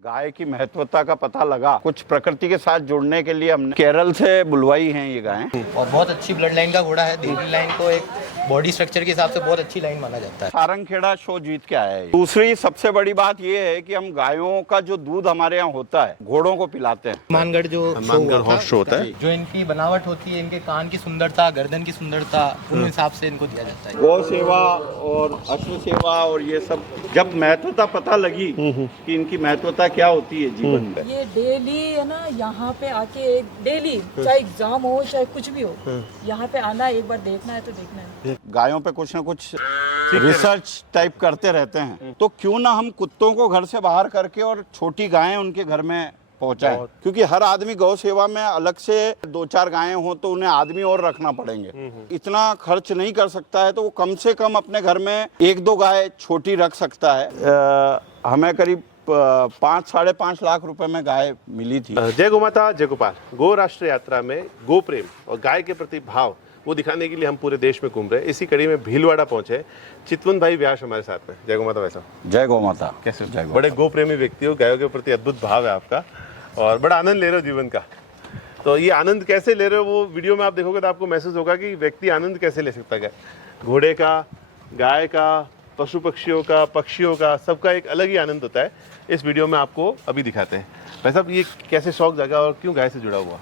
गाय की महत्वता का पता लगा, कुछ प्रकृति के साथ जुड़ने के लिए हमने केरल से बुलवाई हैं ये गायें। और बहुत अच्छी ब्लड लाइन का घोड़ा है। देवी लाइन को एक बॉडी स्ट्रक्चर के हिसाब से बहुत अच्छी लाइन माना जाता है। सारंगखेड़ा शो जीत के आया है। दूसरी सबसे बड़ी बात ये है कि हम गायों का जो दूध हमारे यहाँ होता है घोड़ों को पिलाते हैं। मानगढ़ जो मानगढ़ हॉर्स शो होता है, जो इनकी बनावट होती है, इनके कान की सुंदरता, गर्दन की सुंदरता, उन हिसाब से इनको दिया जाता है। गौ सेवा और अश्व सेवा और ये सब जब महत्वता पता लगी कि इनकी महत्वता क्या होती है जीवन में, ये डेली है ना, यहाँ पे आके एक डेली चाहे एग्जाम हो चाहे कुछ भी हो, यहाँ पे आना, एक बार देखना है तो देखना है। गायों पे कुछ ना कुछ रिसर्च टाइप करते रहते हैं, तो क्यों ना हम कुत्तों को घर से बाहर करके और छोटी गायें उनके घर में पहुंचाएं। क्योंकि हर आदमी गौ सेवा में अलग से 2-4 गायें हो तो उन्हें आदमी और रखना पड़ेंगे, इतना खर्च नहीं कर सकता है, तो वो कम से कम अपने घर में 1-2 गाय छोटी रख सकता है। हमें करीब 5-5.5 लाख रुपए में गाय मिली थी। जय गौ माता जय गोपाल। गो राष्ट्र यात्रा में गो प्रेम और गाय के प्रति भाव वो दिखाने के लिए हम पूरे देश में घूम रहे हैं। इसी कड़ी में भीलवाड़ा पहुंचे चितवन भाई व्यास हमारे साथ में। जय गौ माता। वैसा जय गौ माता। कैसे? जय गौ बड़े गो प्रेमी व्यक्ति हो, गायों के प्रति अद्भुत भाव है आपका और बड़ा आनंद ले रहे हो जीवन का। तो ये आनंद कैसे ले रहे हो वो वीडियो में आप देखोगे तो आपको महसूस होगा कि व्यक्ति आनंद कैसे ले सकता है। घोड़े का, गाय का, पशु पक्षियों का, पक्षियों का, सबका एक अलग ही आनंद होता है। इस वीडियो में आपको अभी दिखाते हैं। भाई साहब, ये कैसे शौक जागा और क्यों गाय से जुड़ा हुआ?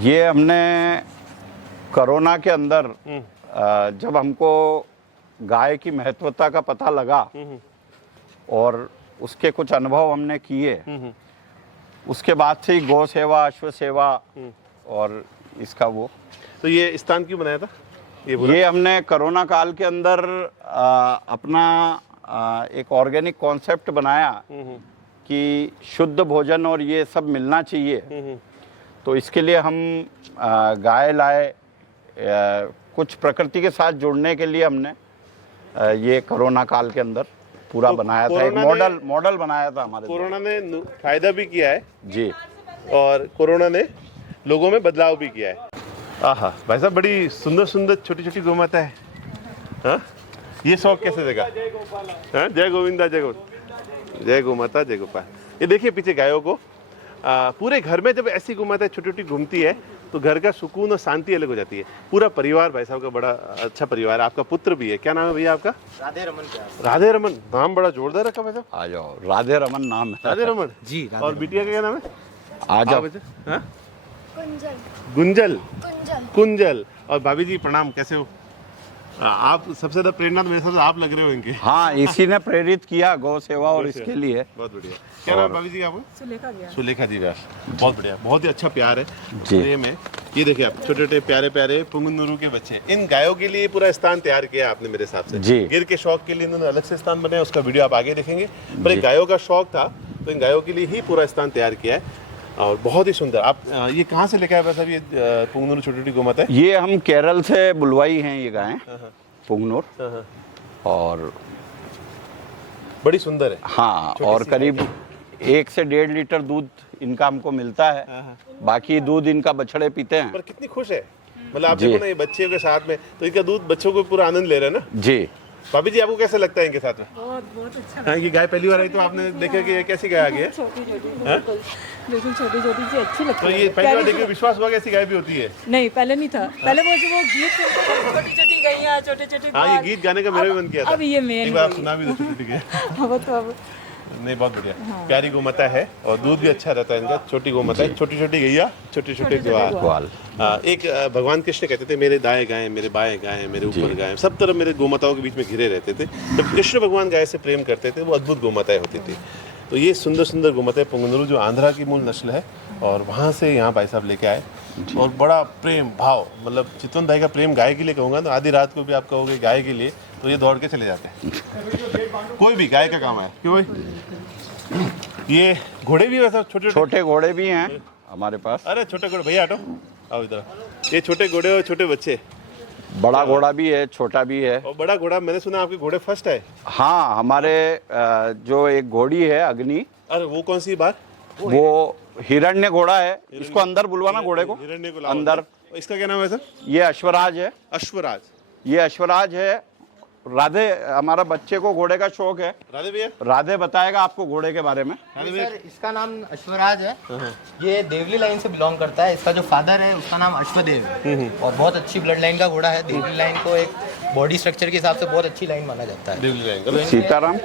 ये हमने कोरोना के अंदर जब हमको गाय की महत्वता का पता लगा और उसके कुछ अनुभव हमने किए, उसके बाद से ही गौ सेवा, अश्व सेवा और इसका वो। तो ये स्थान क्यों बनाया था? ये हमने कोरोना काल के अंदर अपना एक ऑर्गेनिक कॉन्सेप्ट बनाया कि शुद्ध भोजन और ये सब मिलना चाहिए, तो इसके लिए हम गाय लाए। कुछ प्रकृति के साथ जुड़ने के लिए हमने ये कोरोना काल के अंदर पूरा तो बनाया था, एक मॉडल बनाया था हमारे। कोरोना ने फायदा भी किया है जी, और कोरोना ने लोगों में बदलाव भी किया है। आहा भाई साहब, बड़ी सुंदर सुंदर छोटी छोटी गौ माता है। हाँ, ये शौक कैसे देगा? हाँ, जय गोविंदा, जय गोविंद, जय गौ माता जय गोपाल। ये देखिए पीछे गायों को। पूरे घर में जब ऐसी गौ माता छोटी छोटी घूमती है तो घर का सुकून और शांति अलग हो जाती है। पूरा परिवार भाई साहब का बड़ा अच्छा परिवार है। आपका पुत्र भी है, क्या नाम है भैया आपका? राधे रमन। राधे रमन, नाम बड़ा जोरदार रखा भाई साहब। आ जाओ। राधे रमन नाम है। राधे रमन जी। और बिटिया का क्या नाम है? आ जाओ। हाँ? कुंजल। गुंजल। कुंजल। कुंजल। और भाभी जी प्रणाम, कैसे हो? आप सबसे ज्यादा प्रेरणा तो मेरे साथ आप लग रहे हो इनके। हाँ, इसी ने प्रेरित किया गौ सेवा और इसके लिए। बहुत बढ़िया। क्या नाम है भाभी जी का आपका? सुलेखा गया। सुलेखा जी व्यास। बहुत बढ़िया, बहुत ही अच्छा प्यार है जी। प्रेम है। ये देखिए आप, छोटे छोटे प्यारे प्यारे पुंगनुरु के बच्चे। इन गायों के लिए पूरा स्थान तैयार किया आपने मेरे हिसाब से। जी। गिर के शौक के लिए इन्होंने अलग से स्थान बनाया, उसका वीडियो आप आगे देखेंगे। पर एक गायों का शौक था तो इन गायों के लिए ही पूरा स्थान तैयार किया है और बहुत ही सुंदर। आप ये कहाँ से लेकर आए वैसा भी? पुंगनुरु छोटी छोटी गौ माता है? ये हम केरल से बुलवाई हैं ये गायें, पुंगनुर, और बड़ी सुंदर है। हाँ, और करीब 1 से 1.5 लीटर दूध इनका हमको मिलता है। बाकी दूध इनका बछड़े पीते हैं। पर कितनी खुश है, मतलब आप देखो ना, ये बच्चे के साथ में, तो इनका दूध बच्चों को पूरा आनंद ले रहे हैं ना। जी। भाभी जी, आपको कैसा लगता है इनके साथ में? बहुत अच्छा। हाँ, ये गाय पहली बार आई तो आपने देखा कि ये कैसी गाय आ गई है? छोटी छोटी बिल्कुल छोटी छोटी सी अच्छी लगती तो है। ये पहली बार देखिए विश्वास हुआ कि ऐसी गाय भी होती है? नहीं, पहले नहीं था। पहले वो गीत सुनते थे, छोटी छोटी गैया, छोटे छोटे। हाँ, ये गीत गाने का मेरा भी मन किया था। अब ये मेन एक बार सुना भी दो छोटी गई। अब तो अब नहीं, बहुत बढ़िया। प्यारी गौ माता है और दूध भी अच्छा रहता है इनका। छोटी गौ माता है, छोटी छोटी गैया, छोटे छोटे ग्वाल। एक भगवान कृष्ण कहते थे, मेरे दाएं गाय, मेरे बाएं गाय, मेरे ऊपर गाय, सब तरफ मेरे गौ माताओं के बीच में घिरे रहते थे। जब कृष्ण भगवान गाय से प्रेम करते थे वो अद्भुत गौ माताएं होती थी। तो ये सुंदर सुंदर गौ माताएं पुंगनुरु जो आंध्रा की मूल नस्ल है, और वहाँ से यहाँ भाई साहब लेके आए और बड़ा प्रेम भाव, मतलब चितवन भाई का प्रेम गाय के लिए कहूँगा तो आधी रात को भी आप कहोगे गाय के लिए तो ये दौड़ के चले जाते हैं। कोई भी गाय का काम है क्यों भाई? ये घोड़े भी वैसा छोटे घोड़े भी हैं हमारे पास। अरे छोटे घोड़े, भैया हटो, आओ इधर। ये छोटे घोड़े और छोटे बच्चे। बड़ा घोड़ा भी है, छोटा भी है। और बड़ा घोड़ा, मैंने सुना आपके घोड़े फर्स्ट है। हाँ, हमारे जो एक घोड़ी है अग्नि। अरे वो कौन सी बात? वो हिरण्य घोड़ा है, इसको अंदर बुलवाना घोड़े को। हिरण्य को अंदर। इसका क्या नाम है सर? ये अश्वराज है। अश्वराज। ये अश्वराज है राधे, हमारा बच्चे को घोड़े का शौक है, राधे भैया, राधे बताएगा आपको घोड़े के बारे में। सर इसका नाम अश्वराज है। ये देवली लाइन से बिलोंग करता है। इसका जो फादर है उसका नाम अश्वदेव है और बहुत अच्छी ब्लड लाइन का घोड़ा है। देवली लाइन को एक बॉडी स्ट्रक्चर के हिसाब से बहुत अच्छी लाइन माना जाता है। देवली लाइन का सीताराम,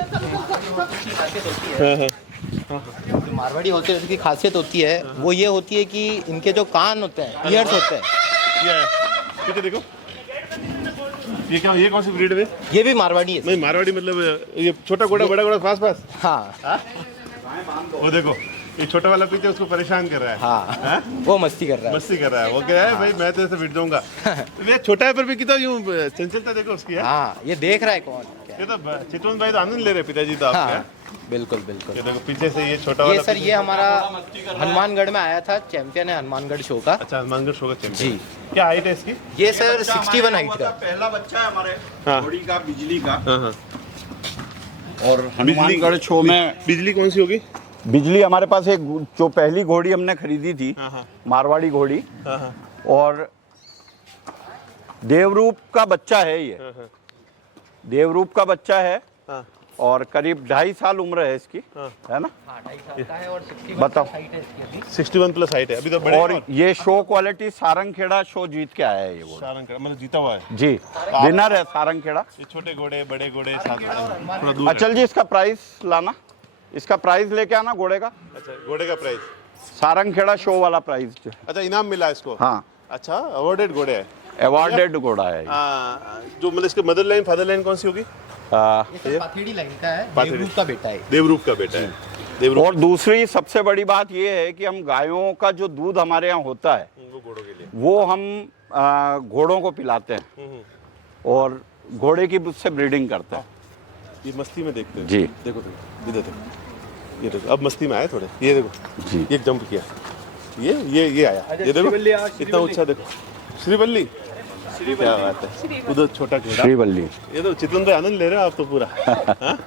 जो मारवाड़ी होते की खासियत होती है वो ये होती है कि इनके जो कान होते हैं, ईयर्स होते हैं। क्या है? पीछे देखो, ये क्या, ये कौन सी ब्रीड है? ये भी मारवाड़ी है। नहीं मारवाड़ी मतलब ये छोटा घोड़ा बड़ा घोड़ा पास पास। हाँ वो देखो ये छोटा वाला पीछे उसको परेशान कर रहा है। हाँ वो मस्ती कर रहा है। मस्ती कर रहा है। वो क्या है भाई, मैं तो ऐसे बिट जाऊंगा। ये छोटा है पर भी कितना यूं चंचलता देखो उसकी है। हाँ ये देख रहा है कौन ये तो चितवन भाई तो आनंद ले रहे पिताजी तो आपके। हाँ बिल्कुल बिल्कुल। ये देखो पीछे से ये छोटा ये वाला सर ये हमारा हनुमानगढ़ में आया था, चैंपियन है हनुमानगढ़ शो का। अच्छा हनुमानगढ़ शो का चैंपियन। जी। क्या हाइट है इसकी? ये सर 61 हाइट का। पहला बच्चा है हमारे हाँ। घोड़ी का, बिजली का। हाँ। और हनुमानगढ़ शो में बिजली कौन सी होगी? बिजली हमारे पास एक जो पहली घोड़ी हमने खरीदी थी, मारवाड़ी घोड़ी, और देवरूप का बच्चा है ये। देवरूप का बच्चा है और करीब 2.5 साल उम्र है इसकी, है ना? हाँ 2.5 साल का है और 61 बताओ। हाइट है इसकी अभी। 61 प्लस हाइट है अभी तो बड़े। और ये शो क्वालिटी सारंगखेड़ा शो जीत के आया है ये घोड़ा। सारंगखेड़ा मतलब जीता हुआ है। जी, विनर है सारंगखेड़ा। ये छोटे घोड़े बड़े घोड़े साथ होते हैं। थोड़ा दूर अचल जी इसका प्राइस लाना, इसका प्राइस लेके आना घोड़े का। अच्छा घोड़े का प्राइस, सारंगखेड़ा शो वाला प्राइस जो है। अच्छा इनाम मिला इसको? हाँ, अच्छा अवार्डेड घोड़े है। अवार्डेड घोड़ा है ये। जो मतलब इसके मदर लाइन फादर लाइन कौन सी होगी? ये सर पाथेड़ी लाइन का है, पाथेड़ी। देवरूप का बेटा है। देवरूप का बेटा है। देवरूप और दूसरी सबसे बड़ी बात ये है कि हम गायों का जो दूध हमारे यहाँ होता है वो घोड़ों के लिए। वो हम घोड़ों को पिलाते हैं और घोड़े की उससे ब्रीडिंग करते हैं। ये मस्ती में देखते हैं। जी। देखो देखो इधर देखो, ये देखो अब मस्ती में आया थोड़े। ये देखो जी। ये जंप किया, ये आया, ये देखो इतना ऊंचा देखो। श्रीवल्ली, क्या बात है। उधर छोटा घोड़ा, श्रीवल्ली। ये तो चितवन भाई आनंद ले रहे हो आप तो पूरा। हाँ?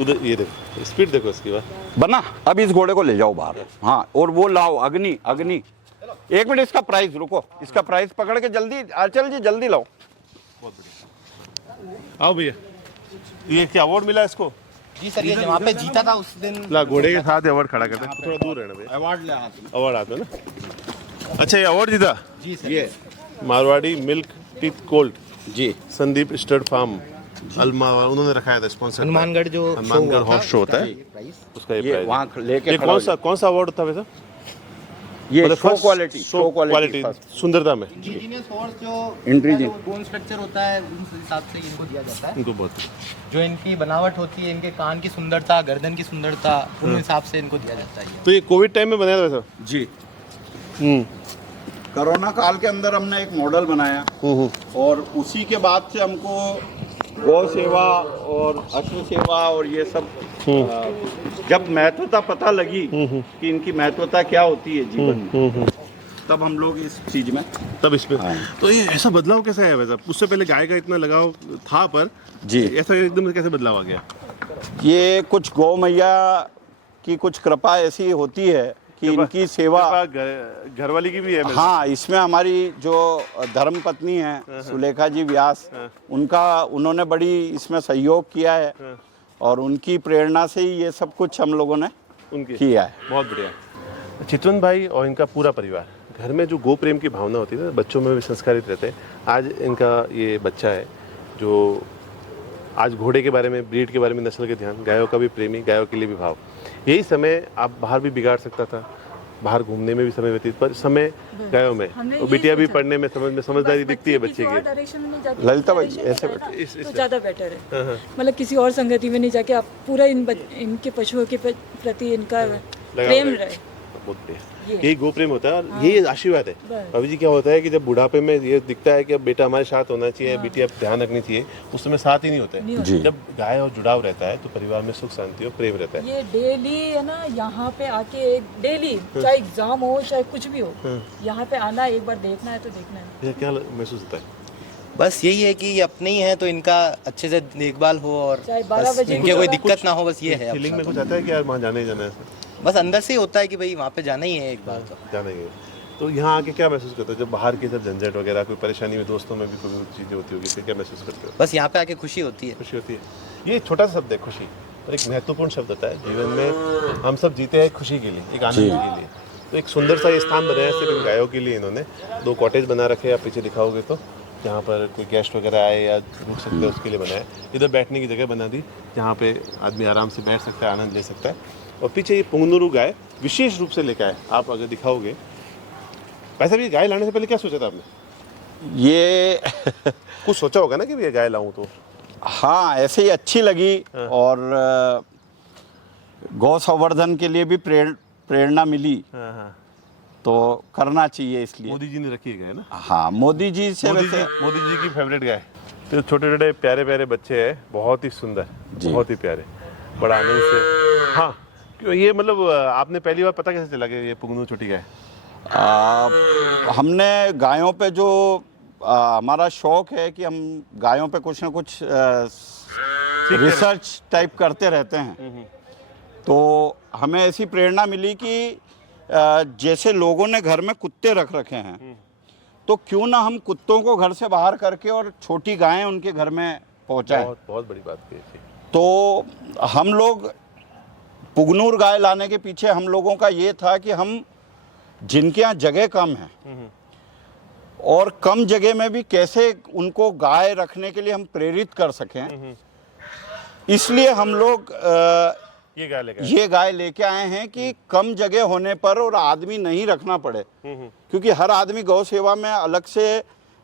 उधर ये देखो स्पीड देखो इसकी बात। बना, अब इस घोड़े को ले जाओ बाहर। हाँ, और वो लाओ अग्नि। अग्नि, एक मिनट, इसका प्राइस रुको, इसका प्राइस पकड़ के जल्दी, अचल जी जल्दी लाओ। बहुत बढ़िया। आओ भैया, ये क्या अवार्ड मिला इसको? जी सर ये वहाँ पे जीता था उस दिन। ला घोड़े के साथ अवार्ड खड़ा करते हैं, थोड़ा दूर रहना भैया। अवार्ड ले हाथ में। अवार्ड आता है ना। अच्छा ये अवार्ड जीता जी सर। ये मारवाड़ी मिल्क टीथ कोल्ड जी, संदीप स्टड फार्म अल्मा, उन्होंने रखाया था स्पॉन्सर। हनुमानगढ़ जो हनुमानगढ़ हॉर्स शो होता है प्राइस। उसका ये ये प्राइस। वहाँ लेके ये खड़ा हो कौन सा अवार्ड था वैसा? ये मतलब show first quality, show quality सुंदरता में इंडिजिनियस हॉर्स जो Indigenous। बोन स्ट्रक्चर होता है उस हिसाब से इनको दिया जाता है। इनको बहुत। जो इनकी बनावट होती है, इनके कान की सुंदरता, गर्दन की सुंदरता, उन हिसाब से इनको दिया जाता है। तो ये कोविड टाइम में बनाया था वैसा? जी। कोरोना काल के अंदर हमने एक मॉडल बनाया और उसी के बाद से हमको गौ सेवा और अश्व सेवा और ये सब जब महत्वता पता लगी कि इनकी महत्वता क्या होती है जीवन में, तब हम लोग इस चीज में। तब इसमें हाँ। तो ये ऐसा बदलाव कैसा है वैसा? उससे पहले गाय का इतना लगाव था पर जी, ऐसा एकदम कैसे बदलाव आ गया? ये कुछ गौ मैया की कुछ कृपा ऐसी होती है कि इनकी सेवा। घर वाली की भी है? हाँ, इसमें हमारी जो धर्म पत्नी है सुलेखा जी व्यास, उन्होंने बड़ी इसमें सहयोग किया है और उनकी प्रेरणा से ही ये सब कुछ हम लोगों ने किया है। बहुत बढ़िया। चितवन भाई और इनका पूरा परिवार घर में जो गो प्रेम की भावना होती है ना, बच्चों में भी संस्कारित रहते हैं। आज इनका ये बच्चा है जो आज घोड़े के बारे में, ब्रीड के बारे में, नस्ल के ध्यान, गायों का भी प्रेमी, गायों के लिए भी भाव। यही समय आप बाहर भी बिगाड़ सकता था, बाहर घूमने में भी समय व्यतीत, पर समय गायों में, और बिटिया भी पढ़ने में समझदारी दिखती है बच्चे की। ललिता भाई ऐसे बैठे। तो ज़्यादा बेटर है। मतलब किसी और संगति में नहीं जाके आप पूरा इनके पशुओं के प्रति इनका प्रेम रहे। बहुत बढ़िया। यही गो प्रेम होता है और ये आशीर्वाद है। अभी जी क्या होता है कि जब बुढ़ापे में ये दिखता है कि अब बेटा हमारे साथ होना चाहिए, बिटिया ध्यान रखनी चाहिए, उस समय साथ ही नहीं होता है। जी। जब गाय और जुड़ाव रहता है तो परिवार में सुख शांति और प्रेम रहता है। ये डेली है ना, यहाँ पे आके एक डेली, चाहे एग्जाम हो चाहे कुछ भी हो, यहाँ पे आना, एक बार देखना है तो देखना है। ये क्या महसूस होता है? बस यही है कि ये अपने ही हैं तो इनका अच्छे से देखभाल हो और चाहे 12 बस बजे इनके कोई दिक्कत ना हो, बस ये है। फीलिंग में कुछ आता है कि यार वहाँ जाना ही जाना है? बस अंदर से ही होता है कि भाई वहाँ पे जाना ही है एक बार तो। जाना ही है। तो यहाँ आके क्या महसूस करते हो जब बाहर की सब झंझट वगैरह कोई परेशानी में दोस्तों में भी कोई चीज़ें होती होगी तो क्या महसूस करते हो? बस यहाँ पे आके खुशी होती है। खुशी होती है। ये छोटा सा शब्द है खुशी, और एक महत्वपूर्ण शब्द होता है जीवन में। हम सब जीते हैं खुशी के लिए, एक आनंद के लिए। तो एक सुंदर सा ये स्थान बनाया सिर्फ इन गायों के लिए। इन्होंने 2 कॉटेज बना रखे हैं, आप पीछे दिखाओगे तो, जहाँ पर कोई गेस्ट वगैरह आए या रुक सकते हैं उसके लिए बनाया। इधर बैठने की जगह बना दी जहाँ पे आदमी आराम से बैठ सकता है, आनंद ले सकता है। और पीछे ये पुंगनुरु गाय विशेष रूप से लेकर आए, आप अगर दिखाओगे। वैसे भी गाय लाने से पहले क्या सोचा था आपने? ये कुछ सोचा होगा ना कि ये गाय लाऊं तो? हाँ, ऐसे ही अच्छी लगी। और गौ संवर्धन के लिए भी प्रेरणा मिली, तो करना चाहिए इसलिए। मोदी जी ने रखी है गाय ना? हाँ, मोदी जी से मोदी वैसे जी की फेवरेट गाय। तो छोटे छोटे प्यारे प्यारे बच्चे हैं, बहुत ही सुंदर, बहुत ही प्यारे, बड़ा आनंद से। हाँ, ये मतलब आपने पहली बार पता कैसे चला कि ये पुंगनू छोटी गाय? हमने गायों पे जो हमारा शौक है कि हम गायों पे कुछ ना कुछ रिसर्च टाइप करते रहते हैं, तो हमें ऐसी प्रेरणा मिली कि जैसे लोगों ने घर में कुत्ते रख रखे हैं, तो क्यों ना हम कुत्तों को घर से बाहर करके और छोटी गायें उनके घर में पहुंचाएं। बहुत बहुत बड़ी बात की थी। तो हम लोग पुगनूर गाय लाने के पीछे हम लोगों का ये था कि हम जिनके यहाँ जगह कम है और कम जगह में भी कैसे उनको गाय रखने के लिए हम प्रेरित कर सकें, इसलिए हम लोग ये गाय लेके आए हैं कि कम जगह होने पर और आदमी नहीं रखना पड़े। क्योंकि हर आदमी गौ सेवा में अलग से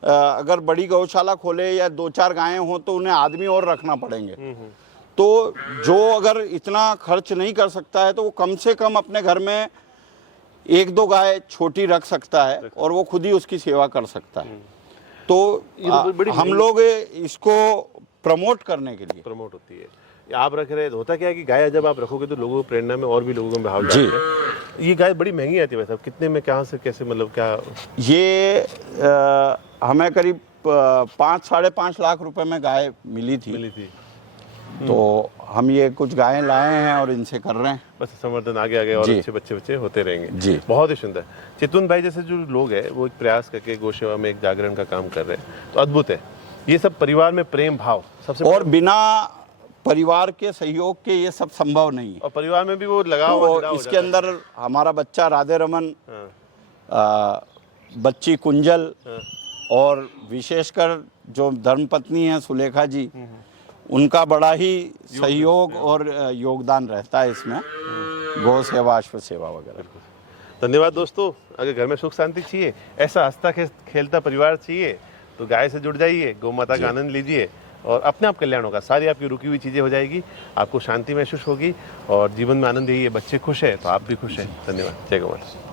अगर बड़ी गौशाला खोले या 2-4 गायें हों तो उन्हें आदमी और रखना पड़ेंगे। तो जो अगर इतना खर्च नहीं कर सकता है तो वो कम से कम अपने घर में 1-2 गाय छोटी रख सकता है और वो खुद ही उसकी सेवा कर सकता है। तो हम लोग इसको प्रमोट करने के लिए प्रमोट होती है। आप रख रहे, होता क्या है कि गाय जब आप रखोगे तो लोगों को प्रेरणा में और भी लोगों में भाव जाते हैं। ये गाय बड़ी महंगी आती है वैसे, कितने में, कहाँ से, कैसे, मतलब क्या? ये हमें करीब 5-5.5 लाख रुपए में गाय मिली थी। तो हम ये कुछ गायें लाए हैं और इनसे कर रहे हैं। बस संवर्धन आगे आगे और अच्छे बच्चे होते रहेंगे जी। बहुत ही सुंदर। चितवन भाई जैसे जो लोग हैं वो एक प्रयास करके गौ सेवा में एक जागरण का काम कर रहे हैं, तो अद्भुत है। ये सब परिवार में प्रेम भाव सबसे, और बिना परिवार के सहयोग के ये सब संभव नहीं है। और परिवार में भी वो लगाव तो इसके अंदर हमारा बच्चा राधे रमन, बच्ची कुंजल और विशेषकर जो धर्मपत्नी है सुलेखा जी, उनका बड़ा ही सहयोग और योगदान रहता है इसमें, गौ सेवा, अश्व सेवा वगैरह। धन्यवाद दोस्तों। अगर घर में सुख शांति चाहिए, ऐसा हंसता खेलता परिवार चाहिए, तो गाय से जुड़ जाइए, गौ माता का आनंद लीजिए और अपने आप कल्याण होगा। सारी आपकी रुकी हुई चीज़ें हो जाएगी, आपको शांति महसूस होगी और जीवन में आनंद यही है। बच्चे खुश हैं तो आप भी खुश हैं। धन्यवाद। जय गौ माता।